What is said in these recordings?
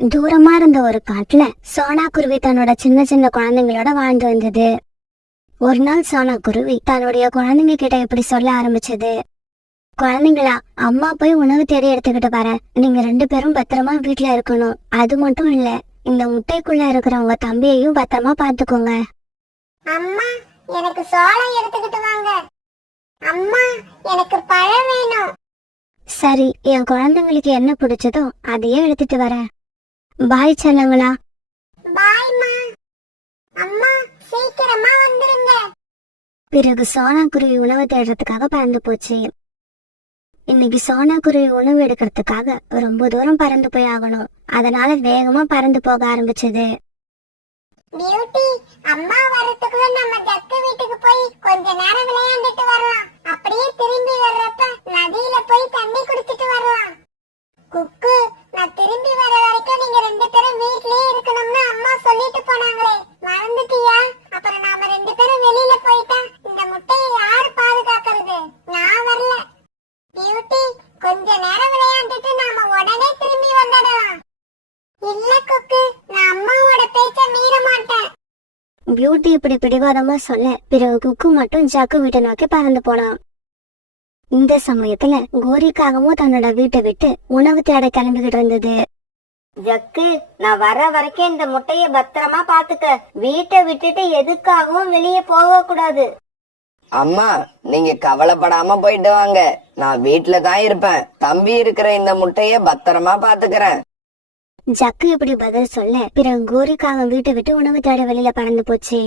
தூரமா இருந்த ஒரு காட்டுல சோனா குருவி தன்னோட சின்ன சின்ன குழந்தைங்களோட வாழ்ந்து வந்தது. ஒரு நாள் சோனா குருவி தன்னுடைய குழந்தைங்க கிட்ட இப்படி சொல்ல ஆரம்பிச்சது. குழந்தைங்களா, அம்மா போய் உணவு தேடி எடுத்துக்கிட்டு வரேன். நீங்க 2 பேரும் பத்திரமா வீட்டுல இருக்கணும். அது மட்டும் இல்ல, இந்த முட்டைக்குள்ள இருக்கிற உங்க தம்பியையும் பத்திரமா பாத்துக்கோங்க. அம்மா, எனக்கு சோளம் எடுத்துக்கிட்டு வாங்க. அம்மா, எனக்கு பழம் வேணும். சரி, என் குழந்தைங்களுக்கு என்ன பிடிச்சதோ அதையே எடுத்துட்டு வரேன். பாய் செல்லங்களா. பாய்மா. அம்மா, சீக்கிரமா வந்துருங்க. பிறகு சோனா குருவி உணவு தேடுறதுக்காக பறந்து போச்சு. இன்னைக்கு சோனா குருவி உணவு எடுக்கிறதுக்காக ரொம்ப தூரம் பறந்து போய் ஆகணும். அதனால வேகமா பறந்து போக ஆரம்பிச்சது. பியூட்டி, அம்மா வரதுக்குள்ள நம்ம ஜக்கு வீட்டுக்கு போய் கொஞ்ச நேரம் விளையாண்டுட்டு வரலாம். அப்படியே திரும்பி வர்றப்ப நதியில போய் தண்ணி குடிச்சிட்டு வரலாம். குக்கு, நான் திரும்பி வர வரைக்கும் நீங்க 2 பேரும் வீட்லயே இருக்கணும்னு அம்மா சொல்லிட்டு போனாங்களே, மறந்துட்டியா? அப்புறம் நாம 2 பேரும் வெளியில போயிட்டா இந்த முட்டையை யாரு பாதுகாக்கிறது? நான் வரல. பியூட்டி, கொஞ்ச நேரம் விளையாண்டுட்டு நாம உடனே திரும்பி வந்துடலாம். இல்ல குக்கு, நான் அம்மாவோட பேச்ச மீற மாட்டேன். பியூட்டி இப்படி பிடிவாதமா சொல்ல பிறகு குக்கு மட்டும் ஜக்கு வீட்டை நோக்கி பறந்து போனான். இந்த சமயத்துல கோரிக்காகவும் தன்னோட வீட்டை விட்டு உணவு தேட கிளம்பிக்கிட்டு இருந்தது. ஜக்கு, நான் வர வரைக்கும் இந்த முட்டைய பத்திரமா பாத்துக்க. வீட்டை விட்டுட்டு எதுக்காகவும் வெளியே போக கூடாது. அம்மா, நீங்க கவலைப்படாம போயிட்டு வாங்க. நான் வீட்டுல தான் இருப்பேன். தம்பி இருக்கிற இந்த முட்டைய பத்திரமா பாத்துக்கிறேன். ஜக்கு இப்படி பதில் சொல்ல பிறகு கோரிக்காக வீட்டை விட்டு உணவு தேட வெளியில பறந்து போச்சு.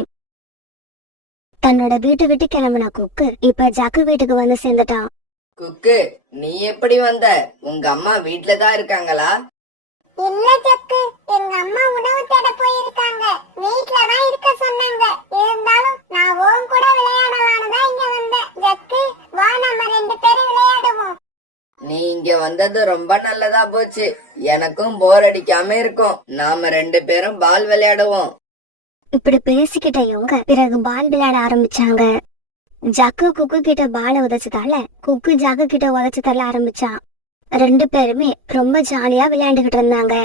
தன்னோட வீட்டை விட்டு கிளம்புன குக்கு இப்ப ஜக்கு வீட்டுக்கு வந்து சேர்ந்துட்டான். குக்கு, நீ எப்படி வந்த? உங்க அம்மா வீட்டுல தான் இருக்காங்களா? இல்ல ஜக்கு, எங்க அம்மா உணவு தேட போயிருக்காங்க. வீட்ல தான் இருக்க சொன்னாங்க. இருந்தாலும் நான் உன் கூட விளையாடலான்னு தான் இங்க வந்தேன். ஜக்கு, வா நம்ம 2 பேரும் விளையாடுவோம். நீ இங்க வந்தது ரொம்ப நல்லதா போச்சு. எனக்கும் போர் அடிக்காம இருக்கும். நாம 2 பேரும் பால் விளையாடுவோம். இப்படி பேசிக்கிட்ட இவங்க பிறகு பால் விளையாட ஆரம்பிச்சாங்க. ஜக்கு குக்கு கிட்ட பால உதைச்சதால குக்கு ஜக்கு கிட்ட உதைச்சு தள்ள ஆரம்பிச்சான். 2 பேருமே ரொம்ப ஜாலியா விளையாண்டுகிட்டு இருந்தாங்க.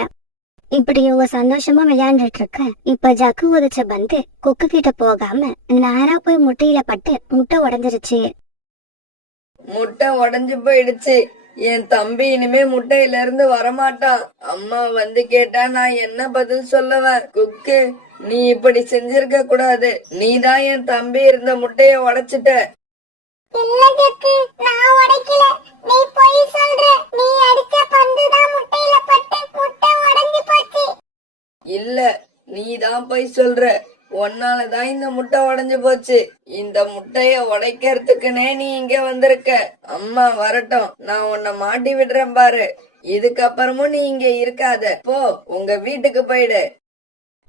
இப்படி இவங்க சந்தோஷமா விளையாண்டுட்டு இருக்க இப்ப ஜக்கு உதைச்ச பந்து குக்கு கிட்ட போகாம நேரா போய் முட்டையில பட்டு முட்டை உடைஞ்சிருச்சு. முட்டை உடைஞ்சு போயிடுச்சு. என் தம்பி இனிமே முட்டையில இருந்து வரமாட்டான். அம்மா வந்து கேட்டா நான் என்ன பதில் சொல்லுவேன்? குக்கு, நீ இப்படி செஞ்சிருக்க கூடாது. நீதான் என் தம்பி இருந்த முட்டைய உடைச்சிட்ட. இல்ல ஜக்கு, நான் உடைக்கல. நீ போய் சொல்ற. நீ அடிச்ச பந்து தான் முட்டையில பட்டு முட்டை உடைஞ்சு போச்சு. இல்ல, நீதான் போய் சொல்ற. உன்னாலதான் இந்த முட்டை உடைஞ்சு போச்சு. இந்த முட்டைய உடைக்கிறதுக்குன்னே நீ இங்க வந்திருக்க. அம்மா வரட்டும், நான் உன்னை மாட்டி விடுறேன் பாரு. இதுக்கப்புறமும் நீ இங்க இருக்காத. போ, உங்க வீட்டுக்கு போயிடு.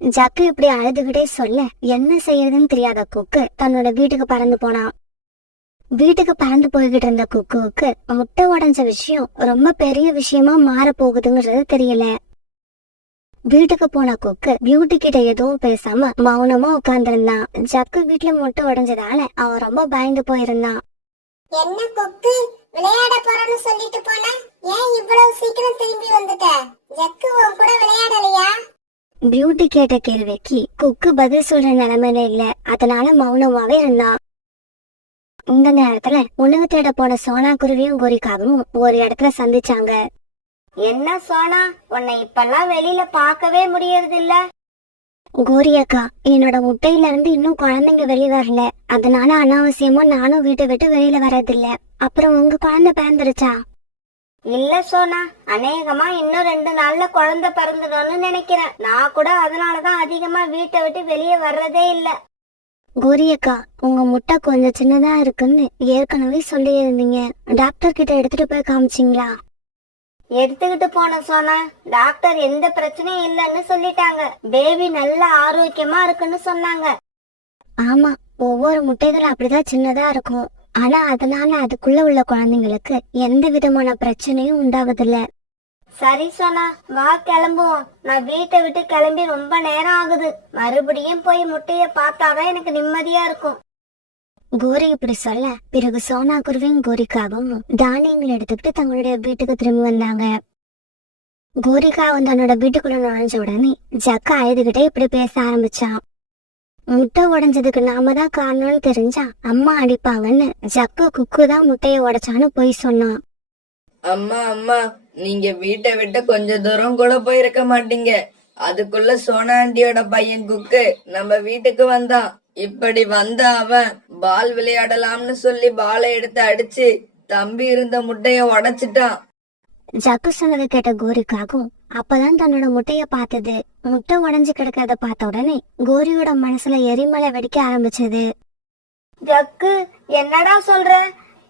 ஜக்கு இப்படி அழுதுகிட்டே சொல்ல என்ன செய்யறதுன்னு தெரியாத குக்கு தன்னோட வீட்டுக்கு பறந்து போனான். வீட்டுக்கு பறந்து போய்கிட்டு இருந்த குக்குவுக்கு முட்டை உடைஞ்ச விஷயம் ரொம்ப பெரிய விஷயமா மாற போகுதுங்கிறது தெரியல. வீட்டுக்கு போன குக்கு பியூட்டி கிட்ட எதுவும் பேசாம மௌனமா உட்கார்ந்திருந்தான். ஜக்கு வீட்டுல முட்டை உடைஞ்சதால அவன் ரொம்ப பயந்து போயிருந்தான். என்ன குக்கு, விளையாட போறேன்னு சொல்லிட்டு போன? ஏன் இவ்வளவு சீக்கிரம் திரும்பி வந்துட்ட? ஜக்கு உன் கூட விளையாடலையா? பியூட்டி கேட்ட கேள்விக்கு குக்கு பதில் சொல்ற நிலைமையில இல்ல. அதனால மௌனமாவே இருந்தான். இந்த நேரத்துல உணவு தேட போன சோனா குருவியும் கோரிக்காவும் ஒரு இடத்துல சந்திச்சாங்க. என்ன சோனா, உன்னை இப்பெல்லாம் வெளியில பார்க்கவே முடியறது இல்ல. கோரி அக்கா, என்னோட முட்டையில இருந்து இன்னும் குழந்தைங்க வெளியே வரல. அதனால அனாவசியமா நானும் வீட்டை விட்டு வெளியில வர்றதில்ல. அப்புறம் உங்க குழந்தை பிறந்துருச்சா? இல்ல சோனா, அநேகமா இன்னும் 2 நாள்ல குழந்தை பிறந்துடும்னு நினைக்கிறேன். நான் கூட அதனாலதான் அதிகமா வீட்டை விட்டு வெளியே வர்றதே இல்ல. கோரி அக்கா, உங்க முட்டை கொஞ்சம் சின்னதா இருக்குன்னு ஏற்கனவே சொல்லி இருந்தீங்க. டாக்டர் கிட்ட எடுத்துட்டு போய் காமிச்சிங்களா? எடுத்துக்கிட்டு போன சோனா, டாக்டர் எந்த பிரச்சனையும் இல்லைன்னு சொல்லிட்டாங்க. பேபி நல்ல ஆரோக்கியமா இருக்குன்னு சொன்னாங்க. ஆமா, ஒவ்வொரு முட்டைகளும் அப்படிதான் சின்னதா இருக்கும். ஆனா அதனால அதுக்குள்ள உள்ள குழந்தைங்களுக்கு எந்த விதமான பிரச்சனையும் உண்டாவதில்ல. சரி சோனா, வா கிளம்புவோம். நான் வீட்டை விட்டு கிளம்பி ரொம்ப நேரம் ஆகுது. மறுபடியும் போய் முட்டைய பார்த்தாதான் எனக்கு நிம்மதியா இருக்கும். கோரி இப்படி சொல்ல பிறகு சோனா குருவியும் கோரிக்காகவும் தானியங்கள் எடுத்துக்கிட்டு தங்களுடைய வீட்டுக்கு திரும்பி வந்தாங்க. கோரிகா தன்னோட வீட்டுக்குள்ள நுழைஞ்ச உடனே ஜக்கு அழுதுகிட்டே இப்படி பேச ஆரம்பிச்சான். முட்டை உடைஞ்சதுக்கு நாம தான் காரணம்னு தெரிஞ்சா அம்மா அடிப்பாங்கன்னு ஜக்கு குக்கு தான் முட்டைய உடைச்சான்னு போய் சொன்னான். அம்மா அம்மா, நீங்க வீட்டை விட்டு கொஞ்ச தூரம் கூட போயிருக்க மாட்டீங்க. அதுக்குள்ள சோனா ஆண்டியோட பையன் குக்கு நம்ம வீட்டுக்கு வந்தான். இப்படி வந்த அவன் பால் விளையாடலாம்னு சொல்லி பாலை எடுத்து அடிச்சு தம்பி இருந்த முட்டைய உடைச்சிட்டான். ஜக்கு சொன்னதை கேட்ட கோரிக்காகும் அப்பதான் தன்னோட முட்டைய பார்த்தது. முட்டை உடைஞ்சு கிடக்கிறத பார்த்த உடனே கோரியோட மனசுல எரிமலை வெடிக்க ஆரம்பிச்சது. ஜக்கு, என்னடா சொல்ற?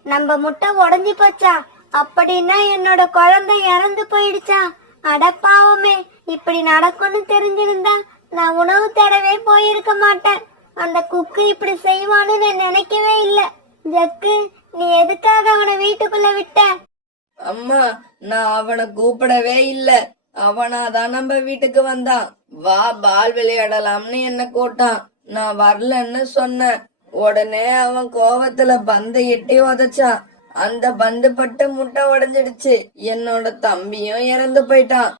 நம்ம முட்டை உடைஞ்சு போச்சா? அப்படின்னா என்னோட குழந்தை இறந்து போயிடுச்சா? அடப்பாவமே, இப்படி நடக்கும்னு தெரிஞ்சிருந்தா நான் உணவு தேடவே போயிருக்க மாட்டேன். அந்த குக்கு இப்படி செய்வான்னு நான் நினைக்கவே இல்ல. ஜக்கு, நீ எதுக்காக அவனை வீட்டுக்குள்ள விட்ட? அம்மா, நான் அவனை கூப்பிடவே இல்ல. அவனாதான் நம்ம வீட்டுக்கு வந்தான். வா பால் விளையாடலாம்னு என்ன கூட்டான். நான் வரலன்னு சொன்னேன். உடனே அவன் கோவத்துல பந்தை எட்டி உதைச்சான். அந்த பந்து பட்டு முட்டை உடைஞ்சிடுச்சு. என்னோட தம்பியும் இறந்து போயிட்டான்.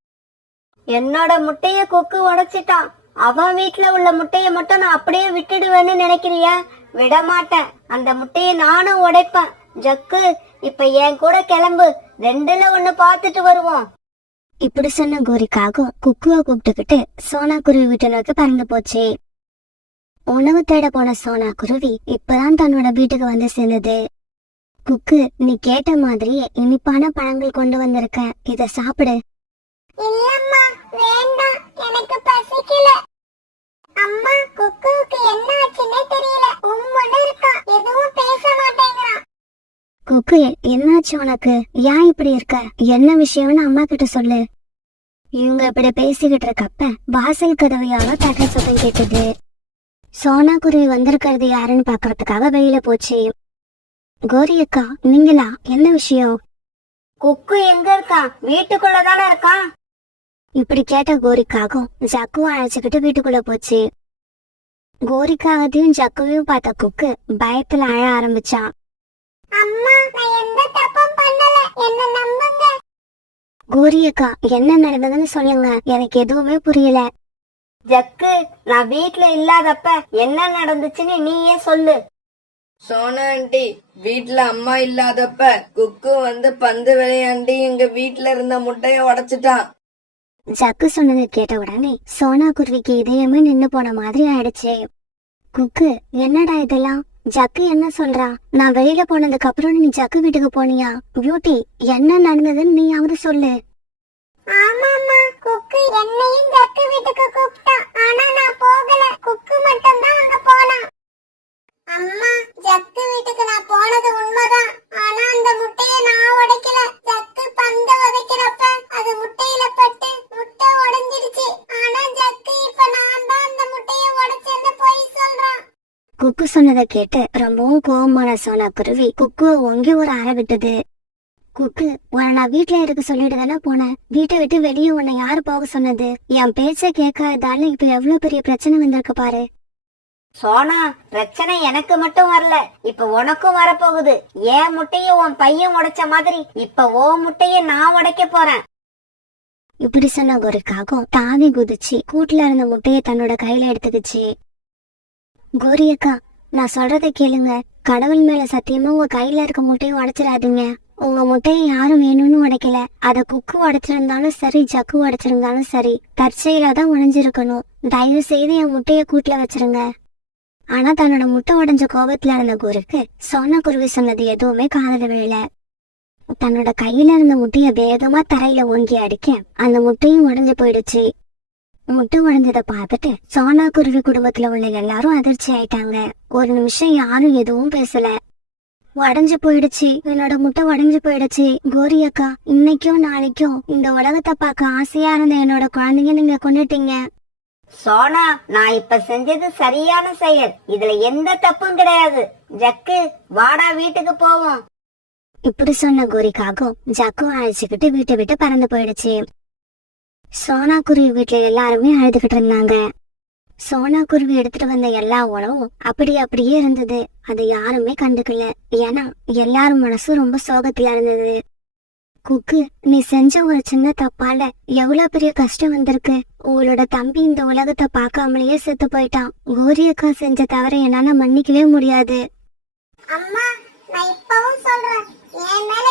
என்னோட முட்டைய கொக்கு உடைச்சிட்டான். அவன் வீட்டுல உள்ள முட்டைய மட்டும் நான் அப்படியே விட்டுடுவேன்னு நினைக்கிறியா? விட மாட்டேன். அந்த முட்டைய நானும் உடைப்பேன். ஜக்கு, இப்ப என் கூட கிளம்பு. ரெண்டுல ஒண்ணு பாத்துட்டு வருவோம். இப்படி சொன்ன கோரிக்காகும் குக்குவை கூப்பிட்டுக்கிட்டு சோனா குருவி வீட்டு நோக்கி பறந்து போச்சு. உணவு தேட போன சோனா குருவி இப்பதான் தன்னோட வீட்டுக்கு வந்து சேர்ந்தது. குக்கு, நீ கேட்ட மாதிரியே இனிப்பான பழங்கள் கொண்டு வந்திருக்க, இத சாப்பிடு. இல்லம்மா, வேண்டாம், எனக்கு பசிக்கல. அம்மா, குக்குவுக்கு என்ன ஆச்சுன்னே தெரியல. உம்முன்னு இருக்கான், எதுவும் பேச மாட்டேங்கிறான். குக்கு, என்னாச்சு உனக்கு? ஏன் இப்படி இருக்க? என்ன விஷயம்னு அம்மா கிட்ட சொல்லு. இவங்க இப்படி பேசிக்கிட்டு இருக்கப்ப வாசல் கதவையால தட்டை சத்தம் கேட்டது. சோனா குருவி வந்திருக்கிறது யாருன்னு பாக்குறதுக்காக வெளியில போச்சு. கோரி அக்கா, நீங்களா? என்ன விஷயம்? குக்கு எங்க இருக்கான்? வீட்டுக்குள்ளதானே இருக்கான். இப்படி கேட்ட கோரிக்காகும் ஜக்குவை அழைச்சுக்கிட்டு வீட்டுக்குள்ள போச்சு. கோரிக்காகத்தையும் ஜக்குவையும் பார்த்த குக்கு பயத்துல அழ ஆரம்பிச்சான். அம்மா, நான் எந்த தப்பும் பண்ணல, என்ன நம்புங்க. கோரி அக்கா, என்ன நடந்ததுன்னு சொல்லுங்க, எனக்கு எதுவுமே புரியல. ஜக்கு, நான் வீட்டுல இல்லாதப்ப என்ன நடந்துச்சுன்னு நீயே சொல்லு. சோனா ஆண்டி, வீட்டுல அம்மா இல்லாதப்ப குக்கு வந்து பந்து விளையாண்டி எங்க வீட்டுல இருந்த முட்டைய உடைச்சிட்டான். ஜக்கு சொன்னதை கேட்ட உடனே சோனா குருவிக்கு இதயமே நின்னு போன மாதிரி ஆயிடுச்சு. குக்கு, என்னடா இதெல்லாம்? ஜக்கு என்ன சொல்றா? நான் வெளியில போனதுக்கு அப்புறம் நீ ஜக்கு வீட்டுக்கு போனியா? பியூட்டி, என்ன நடந்ததுன்னு நீயாவது சொல்லு. ஆமாம்மா, குக்கு என்னையும் ஜக்கு வீட்டுக்கு கூப்பிட்டான். ஆனா நான் போகல. குக்கு மட்டும் தான் அங்க போனான். அம்மா, ஜக்கு வீட்டுக்கு நான் போனது உண்மைதான். ஆனா அந்த முட்டைய நான் உடைக்கல. ஜக்கு பந்த உதைக்கிறப்ப அது முட்டையில பட்டு முட்டை உடைஞ்சிடுச்சு. ஆனா ஜக்கு இப்ப நான் தான் அந்த முட்டைய உடைச்சேன்னு போய் சொல்றான். குக்கு சொன்னதை கேட்டு ரொம்பவும் கோபமான சோனா குருவி குக்குவை ஒங்கி ஒரு அறை விட்டது. குக்கு, உன்னை நான் வீட்டுல இருக்க சொல்லிட்டு தானே போனேன். வீட்டை விட்டு வெளியே உன்னை யாரு போக சொன்னது? என் பேச்ச கேட்காததால இப்ப எவ்வளவு பெரிய பிரச்சனை வந்திருக்கு பாரு. சோனா, பிரச்சனை எனக்கு மட்டும் வரல, இப்ப உனக்கும் வரப்போகுது. ஏன் முட்டைய உன் பையன் உடைச்ச மாதிரி இப்ப ஓ முட்டைய நான் உடைக்க போறேன். இப்படி சொன்ன கோரிக்காகும் தாவி குதிச்சு கூட்டுல இருந்த முட்டைய தன்னோட கையில எடுத்துக்கிச்சு. கோரி அக்கா, நான் சொல்றதை கேளுங்க. கடவுள் மேல சத்தியமா உங்க கையில இருக்க முட்டையை உடைச்சிடாதீங்க. உங்க முட்டையை யாரும் வேணும்னு உடைக்கல. அத குக்கு உடைச்சிருந்தாலும் சரி, ஜக்கு உடைச்சிருந்தாலும் சரி, தற்செயலாதான் உடைஞ்சிருக்கணும். தயவு செய்து என் முட்டைய கூட்டுல வச்சிருங்க. ஆனா தன்னோட முட்டை உடைஞ்ச கோபத்துல இருந்த கோருக்கு சோனா குருவி சொன்னது எதுவுமே காதுல விழல. தன்னோட கையில இருந்த முட்டைய வேகமா தரையில ஓங்கி அடிக்க அந்த முட்டையும் உடைஞ்சு போயிடுச்சு. முட்டை உடைஞ்சதை பார்த்துட்டு சோனா குருவி குடும்பத்துல உள்ள எல்லாரும் அதிர்ச்சி ஆயிட்டாங்க. ஒரு நிமிஷம் யாரும் எதுவும் பேசல. உடைஞ்சு போயிடுச்சு, என்னோட முட்டை உடைஞ்சு போயிடுச்சு. கோரி அக்கா, இன்னைக்கும் நாளைக்கும் இந்த உலகத்தை பார்க்க ஆசையா இருந்த என்னோட குழந்தைங்க நீங்க கொண்டுட்டீங்க. சோனா, நான் இப்ப செஞ்சது சரியான செயல். இதுல எந்த தப்பும் கிடையாது. ஜக்கு, வாடா வீட்டுக்கு போவோம். இப்படி சொன்ன கோரிக்காகும் ஜக்கு அழைச்சுக்கிட்டு வீட்டை விட்டு பறந்து போயிடுச்சு. சோனா குருவி வீட்டுல எல்லாருமே அழுதுகிட்டு இருந்தாங்க. சோனா குருவி எடுத்துட்டு வந்த எல்லா உணவும் அப்படியே இருந்தது. அதை யாருமே கண்டுக்கல. ஏன்னா எல்லாரும் மனசும் ரொம்ப சோகத்துல இருந்தது. குக்கு, நீ செஞ்ச ஒரு சின்ன தப்பால எவ்வளவு பெரிய கஷ்டம் வந்திருக்கு. உங்களோட தம்பி இந்த உலகத்தை பார்க்காமலேயே செத்து போயிட்டான். கோரி அக்கா செஞ்ச தவிர என்னால மன்னிக்கவே முடியாது. அம்மா, நான் இப்பவும் சொல்றேன், என் மேல